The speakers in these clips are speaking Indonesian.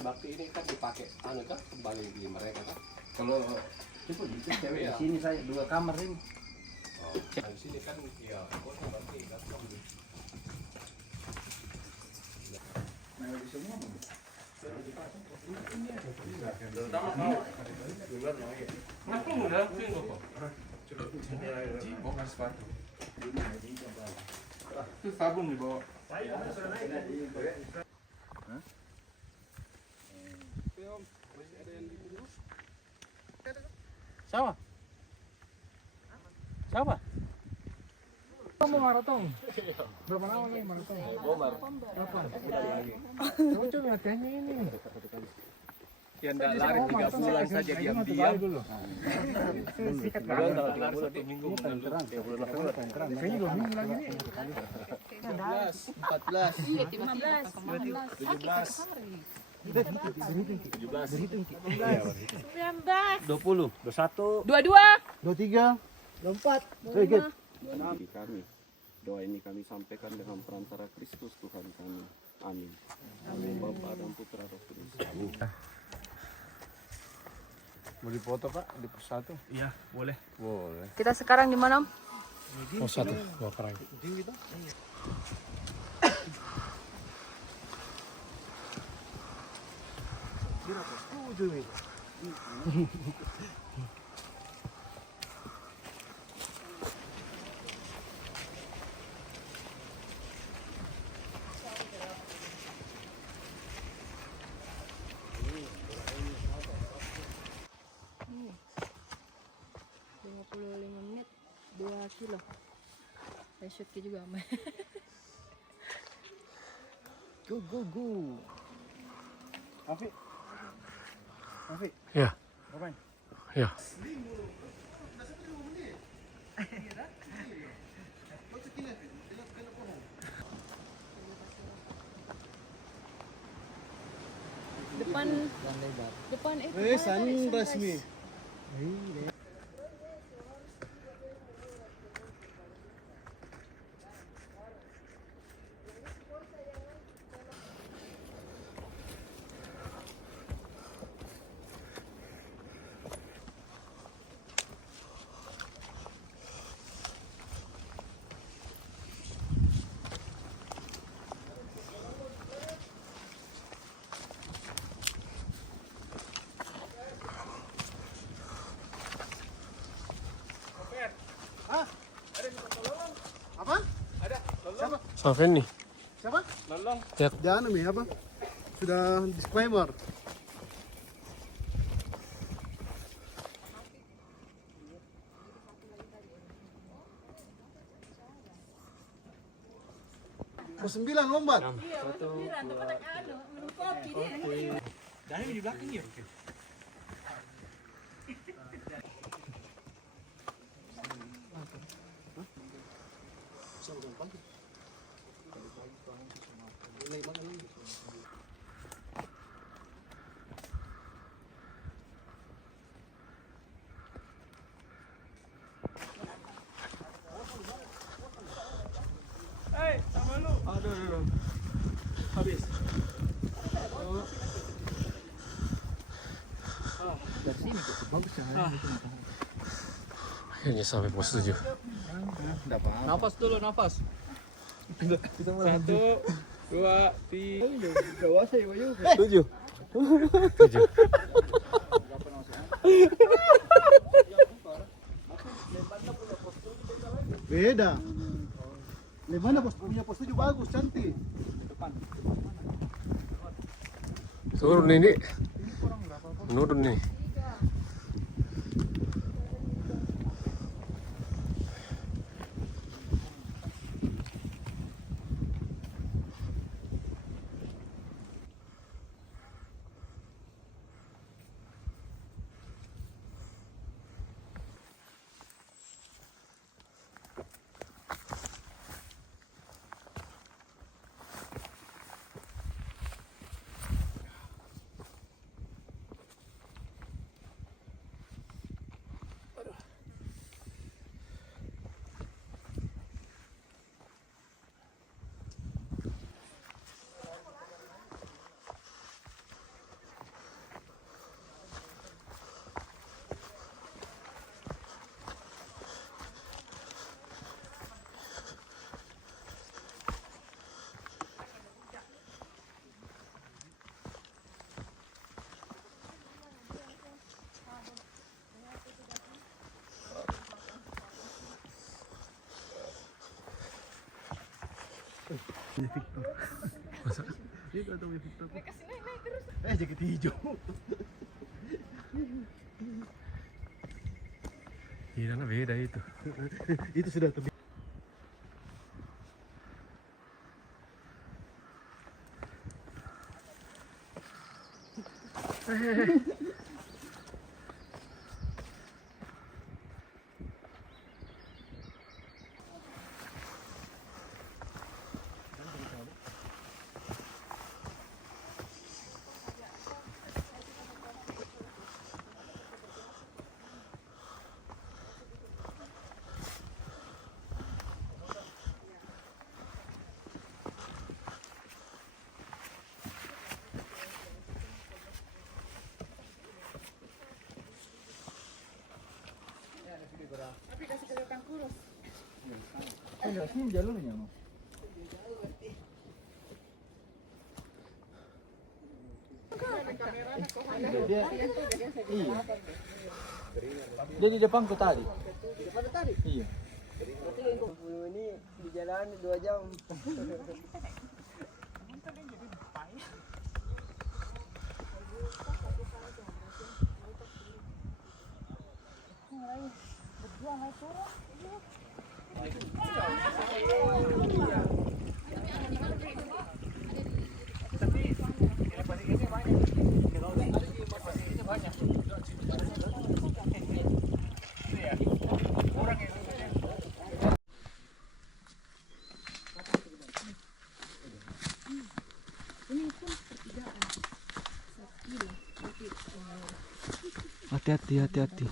Bakti ini kan dipakai anu kan kembali di mereka kan. Kalau itu cewek di sini saya 2 kamar ini. Oh, di sini kan ya kota Bakti kan. Nah, di semua. Itu sabun dibawa. Siapa? Siapa? Kamu maraton? Berapa lama nih maraton? Bomar. Berapa? Coba latihannya ini. Ya enggak lari 3 bulan saja diam-diam. Dulu. Bulan tanggal 30 minggu bulan terang. 38 kayaknya 2 minggu lagi nih. 14. Iya, 15, 17. 19, 20, 21, 22, 23, 24. Bagi kami, doa ini kami sampaikan dengan perantara Kristus Tuhan kami. Amin. Amin. Bapa dan Putra Roh Kudus. Mau dipoto Pak di pos 1? Iya, boleh. Boleh. Kita sekarang di mana? Pos 1, gua kerang. Ini 55 menit 2 kilo. Saya shoot juga sama. Go. Afi. Ya. Ngapain? Ya. Depan itu. resmi. Sampai nih. Siapa? Lolong. Jangan nih apa? Sudah disclaimer. Pos 9 lombat. Dari di belakang ya. Aduh. Habis. Akhirnya sampai pos 7. Nafas dulu, nafas. 1, 2, 3. 7. Beda. Lemana punya pos 7 bagus, cantik. Turun ini. Menurun nih. Masa? Itu atau Victor? Kasih naik terus. Jaket hijau. Iya, beda itu. Itu sudah terbiasa. Tapi kasih kelihatan kurus. Sini jalurnya mau. Dia, iya. Dia di depanku tadi. Di depan tadi? Iya. Ini di jalan 2 jam. Hati-hati, hati-hati.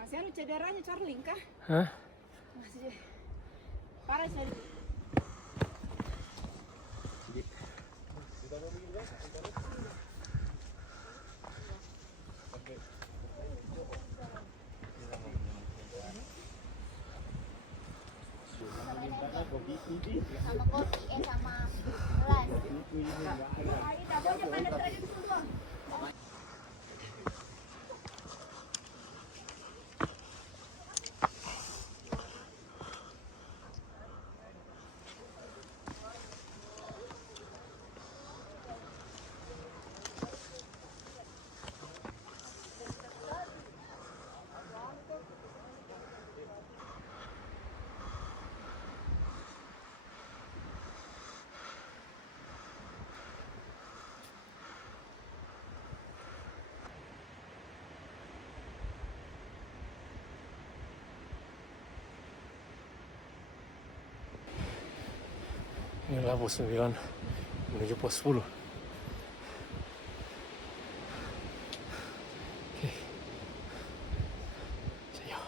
Masih anu cederanya Charling kah? Hah? Masih parah saya. Sama kopi sama gelas. Hari dapur jangan ada tadi dulu. Inilah pos 9 menuju pos 10. Oke. Saya.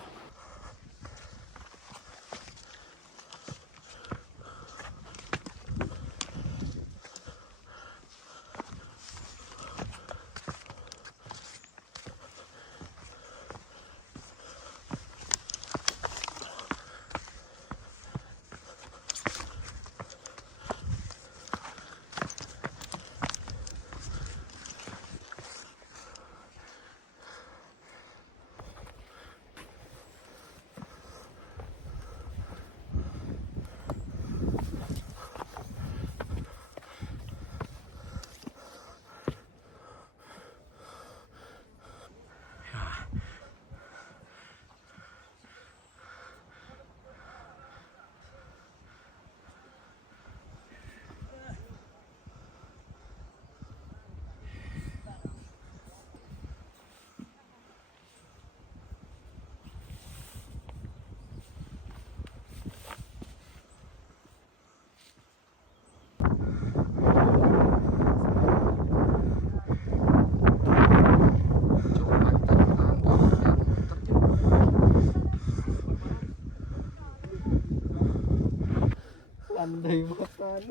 Pandai makan.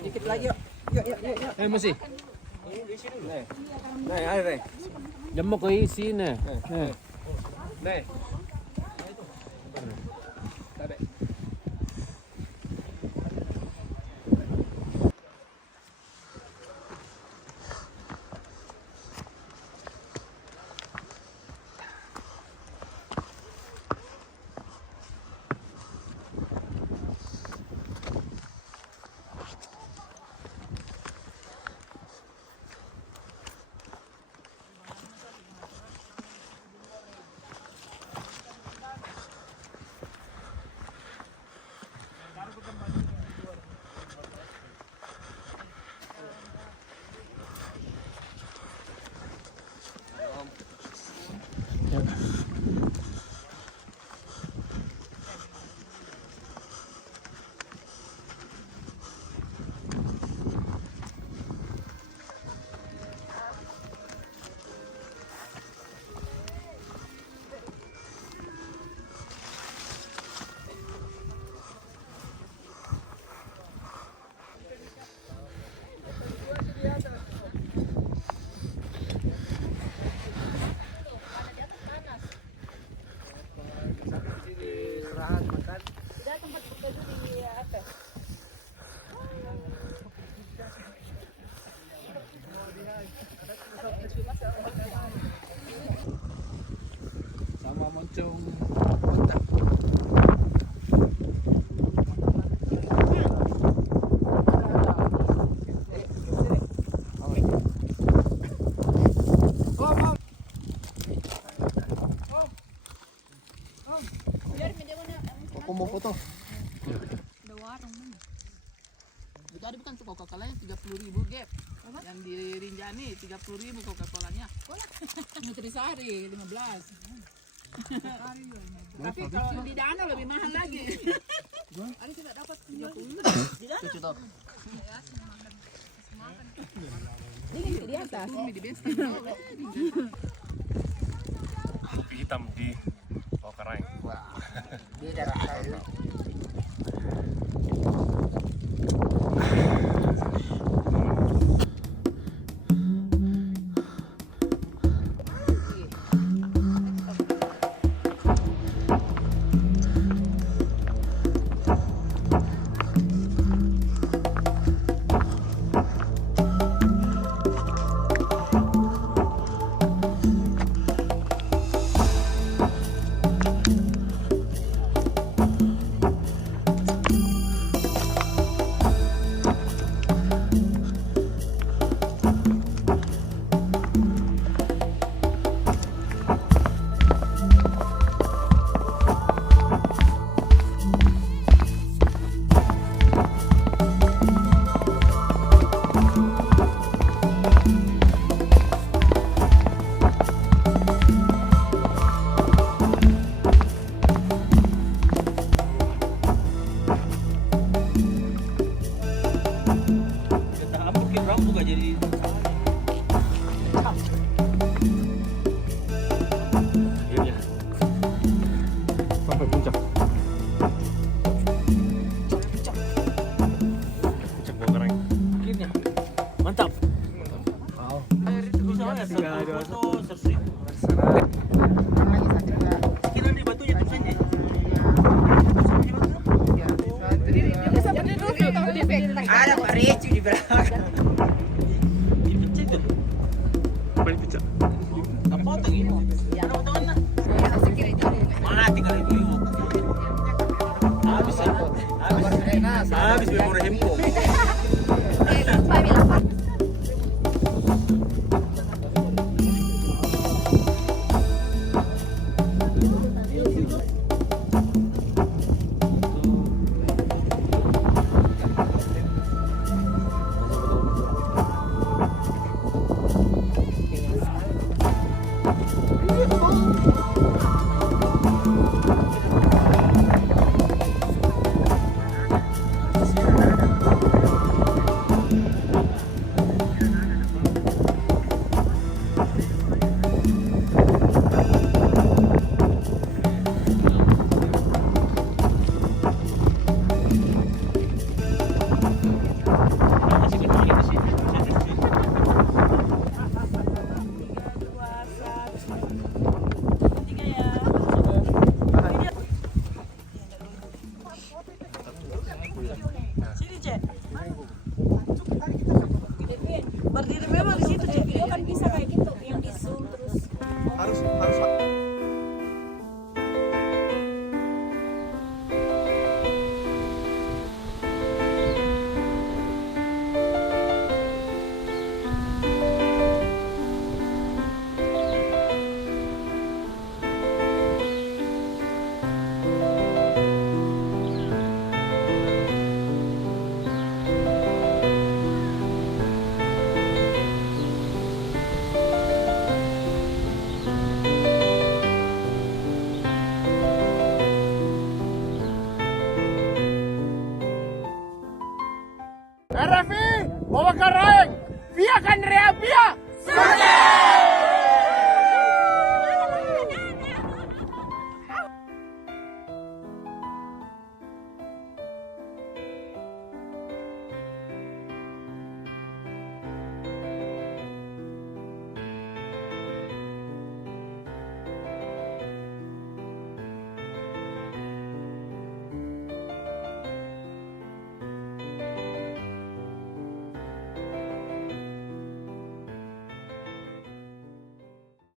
Dikit lagi yuk. Masih. Nih, ayo nih. Jam ko isi na. Nih. Tadi. Sama moncong. Aku mau foto. Ada warung nih. Itu ada bukan tuh Coca-Cola 30.000 gap. Yang di Rinjani 30.000 Coca-Colanya. Nutrisari 15. Tapi kalau di Danau lebih mahal lagi. Ada tidak dapat 30. Di Danau. Ini di atas. Ini di base. Kopi hitam di Lokarang. Dia jarak saya. Sampai puncak. Puncak Lokarang. Mantap. Ada Pak Recu di belakang. Paling puncak. Apa tuh ini? Ya, ada potongan. Habis memori handphone. Lupa bilang. Berdiri memang di situ, Cek. Video kan bisa kayak gitu, yang di zoom terus. Harus RFI, bawa kareng, via kan rea via.